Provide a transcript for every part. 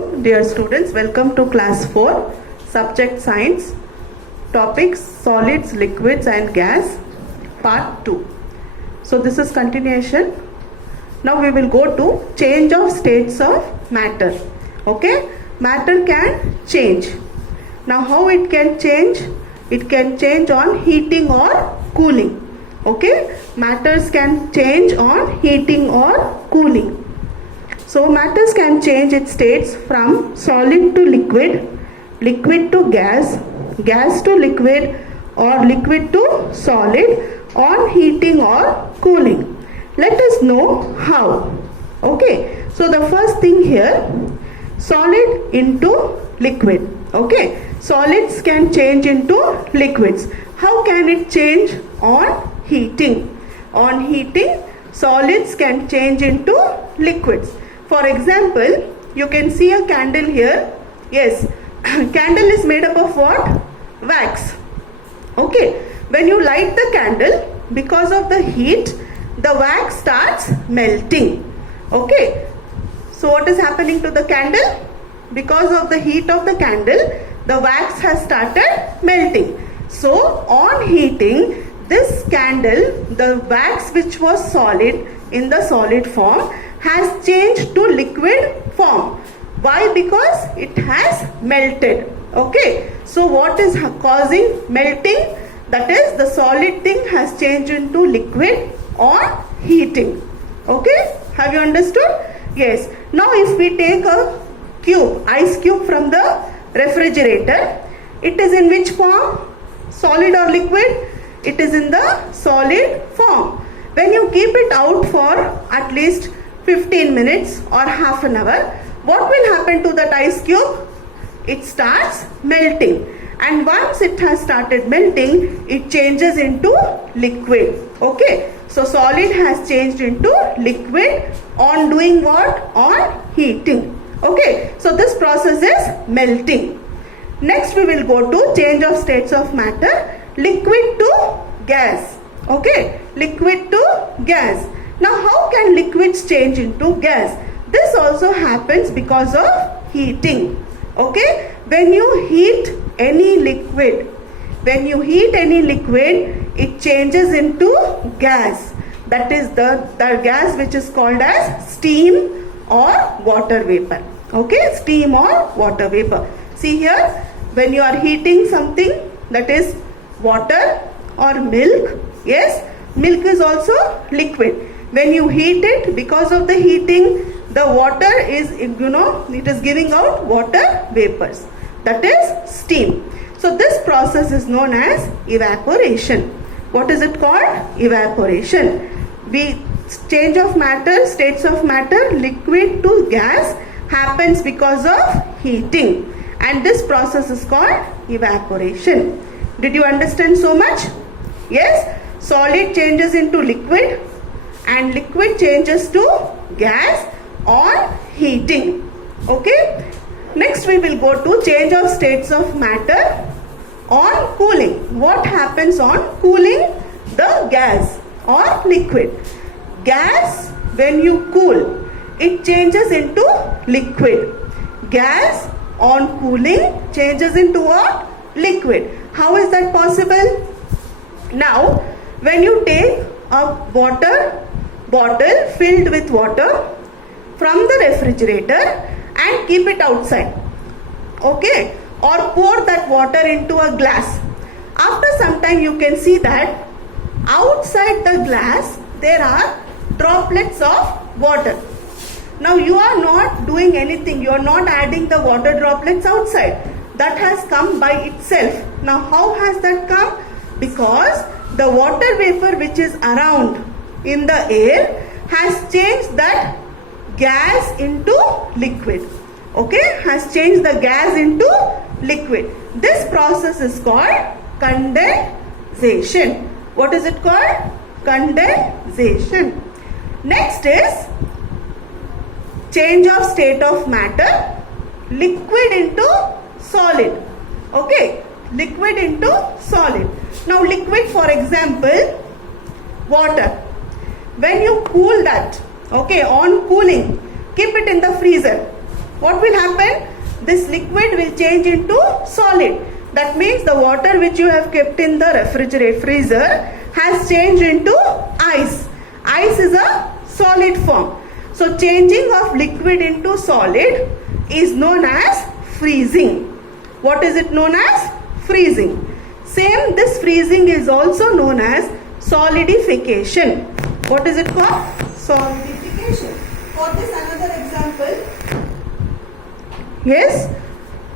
Dear students, welcome to class 4, subject science, topics solids, liquids and gas, part 2. So this is continuation. Now we will go to change of states of matter. Okay, matter can change. Now how it can change? It can change on heating or cooling. Okay, matters can change on heating or cooling. So matters can change its states from solid to liquid, liquid to gas, gas to liquid or liquid to solid on heating or cooling. Let us know how. Okay, so the first thing here, solid into liquid. Okay, solids can change into liquids. How can it change? On heating. On heating, solids can change into liquids. For example, you can see a candle here. Yes, candle is made up of what? Wax. Okay, when you light the candle, because of the heat, the wax starts melting. Okay, so what is happening to the candle? Because of the heat of the candle, the wax has started melting. So on heating, this candle, the wax which was solid in the solid form has changed to liquid form. Why? Because it has melted. Okay, so what is causing melting? That is, the solid thing has changed into liquid on heating. Okay, have you understood? Yes. Now if we take a cube, ice cube from the refrigerator, it is in which form? Solid or liquid? It is in the solid form. When you keep it out for at least 15 minutes or half an hour, what will happen to that ice cube? It starts melting, and once it has started melting, it changes into liquid. Okay, so solid has changed into liquid on doing what? On heating. Okay, so this process is melting. Next we will go to change of states of matter, liquid to gas. Okay, liquid to gas. Now how can liquids change into gas? This also happens because of heating. Okay, when you heat any liquid, it changes into gas. That is the gas which is called as steam or water vapor. Okay, steam or water vapor. See here, when you are heating something, that is water or milk. Yes, milk is also liquid. When you heat it, because of the heating, the water is, it is giving out water vapors. That is steam. So this process is known as evaporation. What is it called? Evaporation. Change of matter, states of matter, liquid to gas happens because of heating. And this process is called evaporation. Did you understand so much? Yes? Solid changes into liquid and liquid changes to gas on heating. Okay, next we will go to change of states of matter on cooling. What happens on cooling? The gas or liquid. Gas, when you cool, it changes into liquid. Gas on cooling changes into what? Liquid. How is that possible? Now when you take a water bottle filled with water from the refrigerator and keep it outside, okay, or pour that water into a glass, after some time you can see that outside the glass there are droplets of water. Now you are not doing anything, you are not adding the water droplets outside. That has come by itself. Now how has that come? Because the water vapor which is around in the air has changed that gas into liquid. Okay, has changed the gas into liquid. This process is called condensation. What is it called? Condensation. Next is change of state of matter, liquid into solid. Okay, liquid into solid. Now liquid, for example, water. When you cool that, okay, on cooling, keep it in the freezer. what will happen? This liquid will change into solid. That means the water which you have kept in the freezer has changed into ice. Ice is a solid form. So changing of liquid into solid is known as freezing. What is it known as? Freezing. Same, this freezing is also known as solidification. What is it called? Solidification. For this another example. Yes,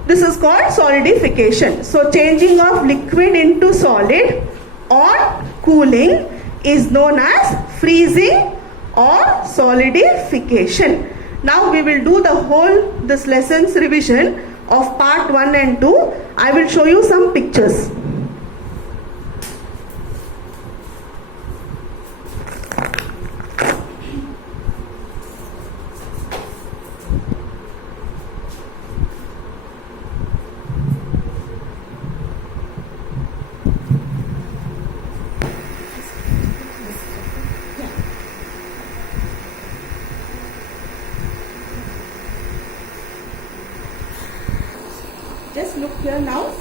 this is called solidification. So changing of liquid into solid or cooling is known as freezing or solidification. Now we will do the whole this lesson's revision of part 1 and 2. I will show you some pictures. Just look here now.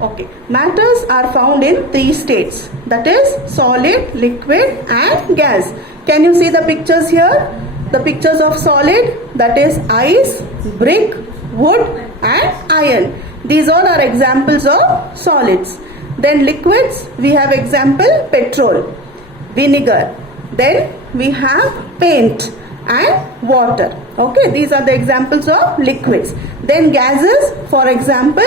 Okay, matters are found in 3 states, that is solid, liquid and gas. Can you see the pictures here? The pictures of solid, that is ice, brick, wood and iron. These all are examples of solids. Then liquids, we have example petrol, vinegar. Then we have paint and water. Okay, these are the examples of liquids. Then gases, for example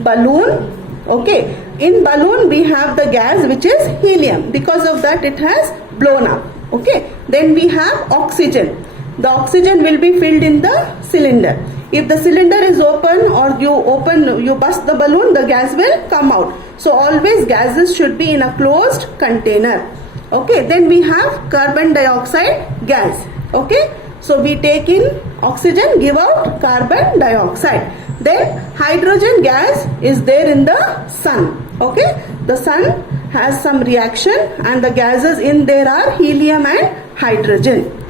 balloon. Okay, in balloon we have the gas which is helium. Because of that it has blown up. Okay, then we have oxygen. The oxygen will be filled in the cylinder. If the cylinder is open or you bust the balloon, the gas will come out. So always gases should be in a closed container. Okay, then we have carbon dioxide gas. Okay, so we take in oxygen, give out carbon dioxide. Then hydrogen gas is there in the sun. Okay, the sun has some reaction and the gases in there are helium and hydrogen.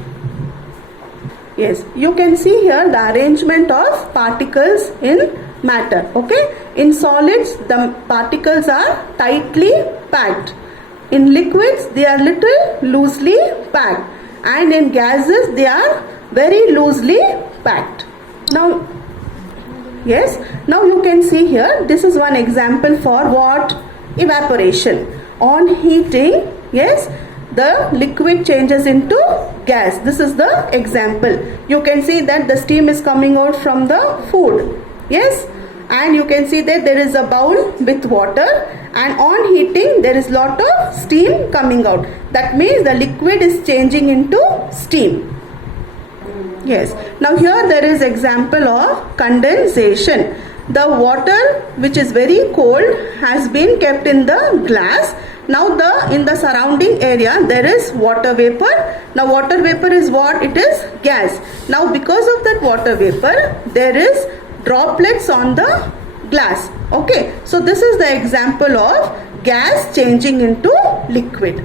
Yes, you can see here the arrangement of particles in matter. Okay, in solids the particles are tightly packed. In liquids they are little loosely packed. And in gases they are very loosely packed. Now, yes, now you can see here, this is one example for what? Evaporation. On heating, yes, the liquid changes into gas. This is the example. You can see that the steam is coming out from the food. Yes, and you can see that there is a bowl with water, and on heating there is lot of steam coming out. That means the liquid is changing into steam. Yes, now here there is example of condensation. The water which is very cold has been kept in the glass. Now in the surrounding area there is water vapor. Now water vapor is what? It is gas. Now because of that water vapor there is droplets on the glass. Okay, so this is the example of gas changing into liquid.